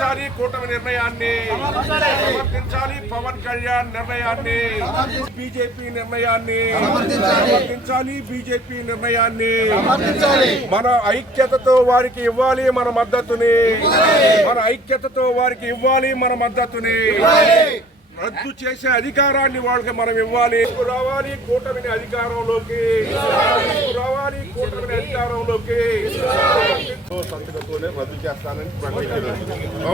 సమర్థించాలి కూటమి నిర్ణయాన్ని. సమర్థించాలి పవన్ కళ్యాణ్ నిర్ణయాన్ని. బీజేపీ నిర్ణయాన్ని. సమర్థించాలి బీజేపీ నిర్ణయాన్ని. మన ఐక్యతతో వారికి ఇవ్వాలి మన మద్దతుని. మన ఐక్యతతో వారికి ఇవ్వాలి మన మద్దతుని. రద్దు చేసే అధికారాన్ని వాళ్ళకి మనం ఇవ్వాలి. రావాలి కూటమిని అధికారంలోకి. రావాలి కూటమిని అధికారంలోకి. సంతకంతోనే రద్దు చేస్తానని ప్రకటించారు ఓ,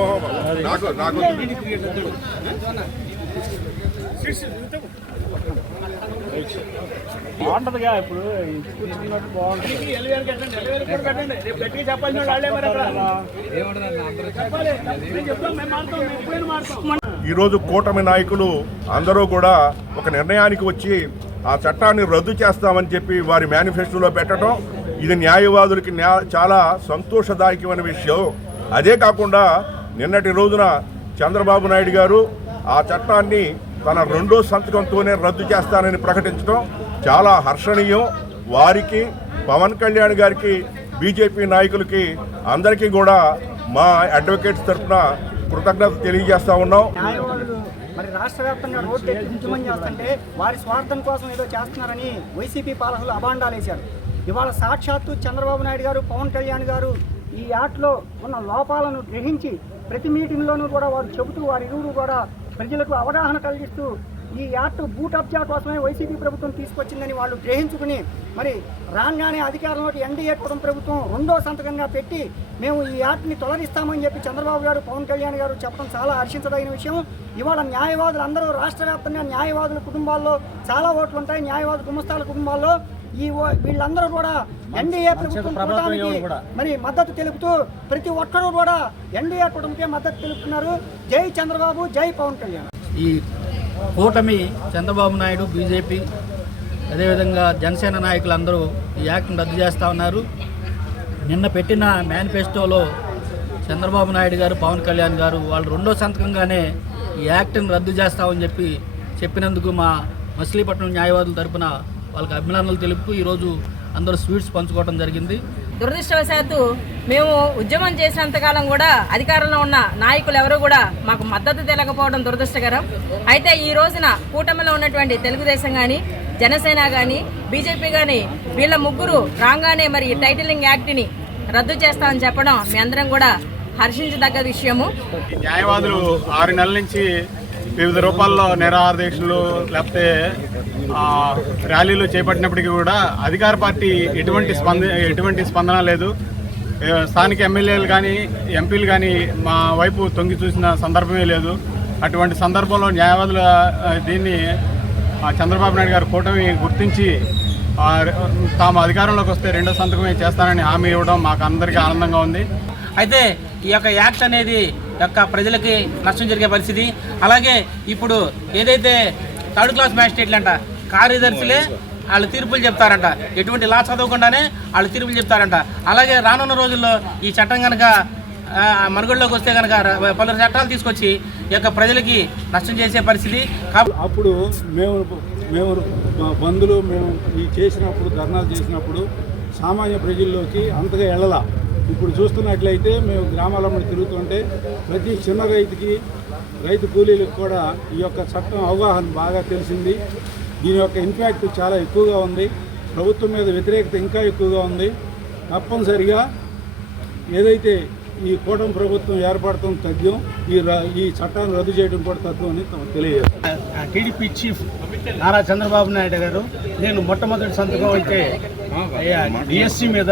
నాకు బాగుంటదిగా ఇప్పుడు. ఇచ్చుకున్నట్టు బాగుంటుంది. ఈరోజు కూటమి నాయకులు అందరూ కూడా ఒక నిర్ణయానికి వచ్చి ఆ చట్టాన్ని రద్దు చేస్తామని చెప్పి వారి మేనిఫెస్టోలో పెట్టడం ఇది న్యాయవాదులకి చాలా సంతోషదాయకమైన విషయం. అదే కాకుండా నిన్నటి రోజున చంద్రబాబు నాయుడు గారు ఆ చట్టాన్ని తన రెండో సంతకంతోనే రద్దు చేస్తానని ప్రకటించడం చాలా హర్షణీయం. వారికి పవన్ కళ్యాణ్ గారికి బీజేపీ నాయకులకి అందరికీ కూడా మా అడ్వకేట్స్ తరఫున కృతజ్ఞత తెలియజేస్తా ఉన్నాం. మరి రాష్ట్ర వ్యాప్తంగా రోడ్డు ఎక్కించమని చేస్తుంటే వారి స్వార్థం కోసం ఏదో చేస్తున్నారని వైసీపీ పాలకులు అభాండాలు వేశారు ఇవాళ సాక్షాత్తు చంద్రబాబు నాయుడు గారు పవన్ కళ్యాణ్ గారు ఈ యాక్ట్లో ఉన్న లోపాలను గ్రహించి ప్రతి మీటింగ్లోనూ కూడా వారు చెబుతూ వారి ఇరువురు కూడా ప్రజలకు అవగాహన కలిగిస్తూ ఈ యాక్ట్ బూట్ అబ్జా కోసమే వైసీపీ ప్రభుత్వం తీసుకొచ్చిందని వాళ్ళు గ్రహించుకుని మరి రాగానే అధికారంలోకి ఎన్డీఏ కుటుంబ ప్రభుత్వం రెండో సంతకంగా పెట్టి మేము ఈ యాక్ట్ని తొలగిస్తామని చెప్పి చంద్రబాబు గారు పవన్ కళ్యాణ్ గారు చెప్పడం చాలా హర్షించదగిన విషయం. ఇవాళ న్యాయవాదులు అందరూ రాష్ట్ర వ్యాప్తంగా న్యాయవాదుల కుటుంబాల్లో చాలా ఓట్లు ఉంటాయి న్యాయవాద గుమస్తాల కుటుంబాల్లో. ఈ వీళ్ళందరూ కూడా ఎన్డీఏ ప్రభుత్వం కూటమికి మరి మద్దతు తెలుపుతూ ప్రతి ఒక్కరూ కూడా ఎన్డీఏ కుటుంబకే మద్దతు తెలుపుతున్నారు. జై చంద్రబాబు జై పవన్ కళ్యాణ్. ఈ కూటమి చంద్రబాబు నాయుడు బీజేపీ అదేవిధంగా జనసేన నాయకులందరూ ఈ యాక్ట్ను రద్దు చేస్తూ ఉన్నారు. నిన్న పెట్టిన మేనిఫెస్టోలో చంద్రబాబు నాయుడు గారు పవన్ కళ్యాణ్ గారు వాళ్ళు రెండో సంతకంగానే ఈ యాక్ట్ని రద్దు చేస్తామని చెప్పి చెప్పినందుకు మా మచిలీపట్నం న్యాయవాదుల తరపున వాళ్ళకి అభినందనలు తెలుపుతూ ఈరోజు అందరూ స్వీట్స్ పంచుకోవడం జరిగింది. దురదృష్టవశాత్తు మేము ఉద్యమం చేసినంతకాలం కూడా అధికారంలో ఉన్న నాయకులు ఎవరు కూడా మాకు మద్దతు తెలకపోవడం దురదృష్టకరం. అయితే ఈ రోజున కూటమిలో ఉన్నటువంటి తెలుగుదేశం కానీ జనసేన కానీ బీజేపీ కానీ వీళ్ళ ముగ్గురు రాగానే మరి ఈ టైటిలింగ్ యాక్ట్ని రద్దు చేస్తామని చెప్పడం మీ అందరం కూడా హర్షించదగ్గ విషయము. న్యాయవాదులు ఆరు నెలల నుంచి వివిధ రూపాల్లో నిరాహార దీక్షలు లేకపోతే ర్యాలీలు చేపట్టినప్పటికీ కూడా అధికార పార్టీ ఎటువంటి స్పంద ఎటువంటి స్పందన లేదు. స్థానిక ఎమ్మెల్యేలు కానీ ఎంపీలు కానీ మా వైపు తొంగి చూసిన సందర్భమే లేదు. అటువంటి సందర్భంలో న్యాయవాదుల దీన్ని చంద్రబాబు నాయుడు గారు కూటమి గుర్తించి తాము అధికారంలోకి వస్తే రెండో సంతకమే చేస్తానని హామీ ఇవ్వడం మాకు అందరికీ ఆనందంగా ఉంది. అయితే ఈ యొక్క యాక్ట్ అనేది యొక్క ప్రజలకి నష్టం జరిగే పరిస్థితి. అలాగే ఇప్పుడు ఏదైతే థర్డ్ క్లాస్ మ్యాజిస్ట్రేట్లు అంట కార్యదర్శులే వాళ్ళు తీర్పులు చెప్తారంట. ఎటువంటి లా చదవకుండానే వాళ్ళు తీర్పులు చెప్తారంట. అలాగే రానున్న రోజుల్లో ఈ చట్టం కనుక మనుగడలోకి వస్తే కనుక పలు చట్టాలు తీసుకొచ్చి ఈ యొక్క ప్రజలకి నష్టం చేసే పరిస్థితి. కాబట్టి అప్పుడు మేము మేము మా బంధువులు మేము ఈ చేసినప్పుడు ధర్నాలు చేసినప్పుడు సామాన్య ప్రజల్లోకి అంతగా వెళ్ళలా ఇప్పుడు చూస్తున్నట్లయితే మేము గ్రామాలలో తిరుగుతుంటే ప్రతి చిన్న రైతుకి రైతు కూలీలకు కూడా ఈ యొక్క చట్టం అవగాహన బాగా తెలిసింది. దీని యొక్క ఇంపాక్ట్ చాలా ఎక్కువగా ఉంది. ప్రభుత్వం మీద వ్యతిరేకత ఇంకా ఎక్కువగా ఉంది. తప్పనిసరిగా ఏదైతే ఈ కూటమి ప్రభుత్వం ఏర్పడటం తథ్యం ఈ ఈ చట్టాన్ని రద్దు చేయడం కూడా తథ్యం అని తమకు తెలియజేస్తాం టీడీపీ చీఫ్ నారా చంద్రబాబు నాయుడు గారు నేను మొట్టమొదటి సంతకం అయితే డిఎస్సి మీద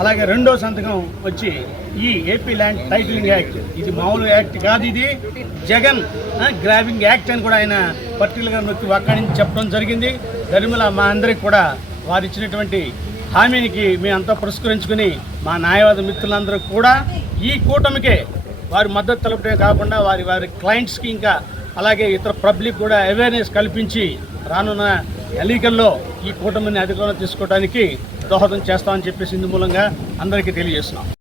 అలాగే రెండో సంతకం వచ్చి ఈ ఏపీ ల్యాండ్ టైటిలింగ్ యాక్ట్ ఇది మామూలు యాక్ట్ కాదు ఇది. జగన్ గ్రాబింగ్ యాక్ట్ అని కూడా ఆయన పర్టికులర్గా నొక్కి అక్కడి నుంచి చెప్పడం జరిగింది. దరిమిల మా అందరికి కూడా వారు ఇచ్చినటువంటి హామీనికి మేమంతా అంతా పురస్కరించుకుని మా న్యాయవాద మిత్రులందరూ కూడా ఈ కూటమికే వారి మద్దతు తెలపడమే కాకుండా వారి వారి క్లయింట్స్కి ఇంకా అలాగే ఇతర పబ్లిక్ కూడా అవేర్నెస్ కల్పించి రానున్న ఎన్నికల్లో ఈ కూటమిని అధికారంలో తీసుకోవడానికి దోహదం చేస్తామని చెప్పేసి ఇందు మూలంగా అందరికీ తెలియజేస్తున్నాం.